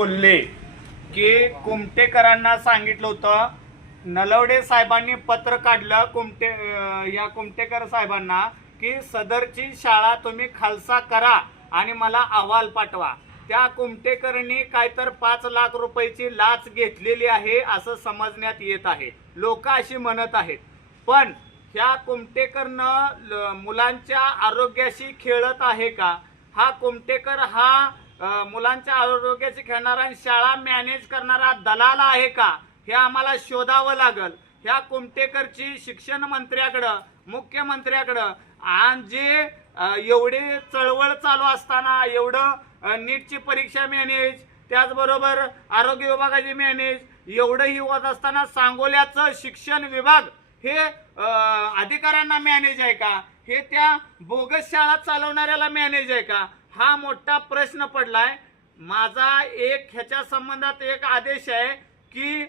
बोलले की कुमटेकरांना सांगितलं होतं, नलवडे साहेबांनी पत्र काढलं या कुमटेकर साहेबांना की सदरची शाळा तुम्ही खालसा करा आणि मला अहवाल पाठवा. त्या कुमटेकरांनी काय तर 5 लाख रुपयाची लाच घेतलेली आहे असं समजण्यात येत आहे. लोक अशी म्हणत आहेत. पण ह्या कुमटेकरनं मुलांच्या आरोग्याशी खेळत आहे का? हा कुमटेकर हा मुलांच्या आरोग्याशी खेळणारा शाळा मॅनेज करणारा दलाल आहे का? हे आम्हाला शोधावं लागल. ह्या कुमटेकरची शिक्षण मंत्र्याकडं, मुख्यमंत्र्याकडं आणि जे एवढे चळवळ चालू असताना एवढं नीटची परीक्षा मॅनेज, त्याचबरोबर आरोग्य विभागाची मॅनेज एवढंही होत असताना सांगोल्याचं शिक्षण विभाग हे अधिकाऱ्यांना मॅनेज आहे का? हे त्या बोगस शाळा चालवणाऱ्याला मॅनेज आहे का? हा मोठा प्रश्न पडलाय. माझा एक ह्याच्या संबंधात एक आदेश आहे की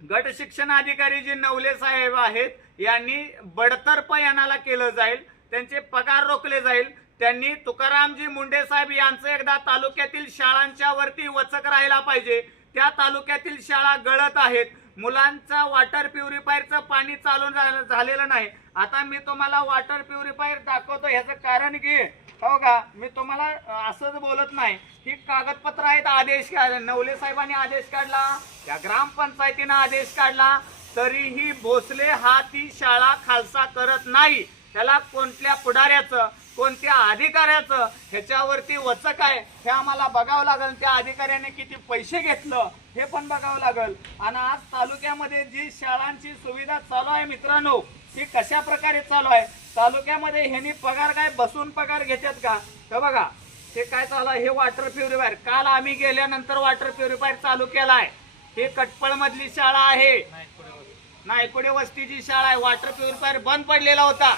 गट शिक्षण अधिकारी जे नवले साहेब आहेत यांनी बडतर्फ यानाला केलं जाईल, त्यांचे पगार रोखले जाईल. त्यांनी तुकारामजी मुंडे साहेब यांचं एकदा तालुक्यातील शाळांच्या वरती वचक राहायला पाहिजे. त्या तालुक्यातील शाळा गळत आहेत. मुलांचा वॉटर प्युरिफायरचं पाणी चालू झालेलं नाही. आता मी तुम्हाला वॉटर प्युरिफायर दाखवतो. ह्याचं कारण की हो का, मी तुम्हाला असंच बोलत नाही. ही कागदपत्र आहेत. आदेश नवले साहेबांनी आदेश काढला, त्या ग्रामपंचायतीनं आदेश काढला, तरीही भोसले हा ती शाळा खालसा करत नाही. त्याला कोणत्या पुढाऱ्याचं, कोणत्या अधिकाऱ्याचं ह्याच्यावरती वचक आहे हे आम्हाला बघावं लागेल. त्या अधिकाऱ्याने किती पैसे घेतलं हे पण बघावं लागेल. आणि आज तालुक्यामध्ये जी शाळांची सुविधा चालू आहे मित्रांनो, ती कशा प्रकारे चालू आहे तालुक्यामध्ये, ह्यांनी पगार काय बसून पगार घेतात का? तर बघा हे काय चालू आहे. हे वॉटर प्युरिफायर काल आम्ही गेल्यानंतर वॉटर प्युरिफायर चालू केलाय. हे कटपळ मधली शाळा आहे, नायकुडे वस्तीची शाळा आहे. वॉटर प्युरिफायर बंद पडलेला होता.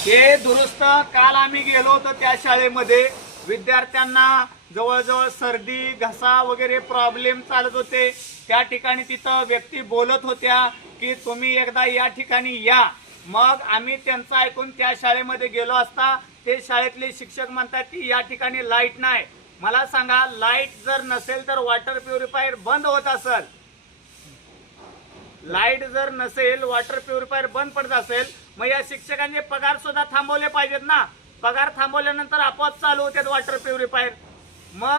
हे दुरुस्त काल आम्ही गेलो होतो त्या शाळेमध्ये. विद्यार्थ्यांना जवळजवळ सर्दी घसा वगैरे प्रॉब्लेम चालत होते. त्या ठिकाणी तिथं व्यक्ती बोलत होत्या की तुम्ही एकदा या ठिकाणी या. मग आम्ही त्यांचं ऐकून त्या शाळेमध्ये गेलो असता ते शाळेतले शिक्षक म्हणतात की या ठिकाणी लाईट नाही. मला सांगा, लाईट जर नसेल तर वॉटर प्युरिफायर बंद होत असेल. लाईट जर नसेल, वॉटर प्युरिफायर बंद पडत असेल, मग या शिक्षकांचे पगार सुद्धा थांबवले पाहिजेत ना. पगार थांबवल्यानंतर आपोआप चालू होतात वॉटर प्युरिफायर.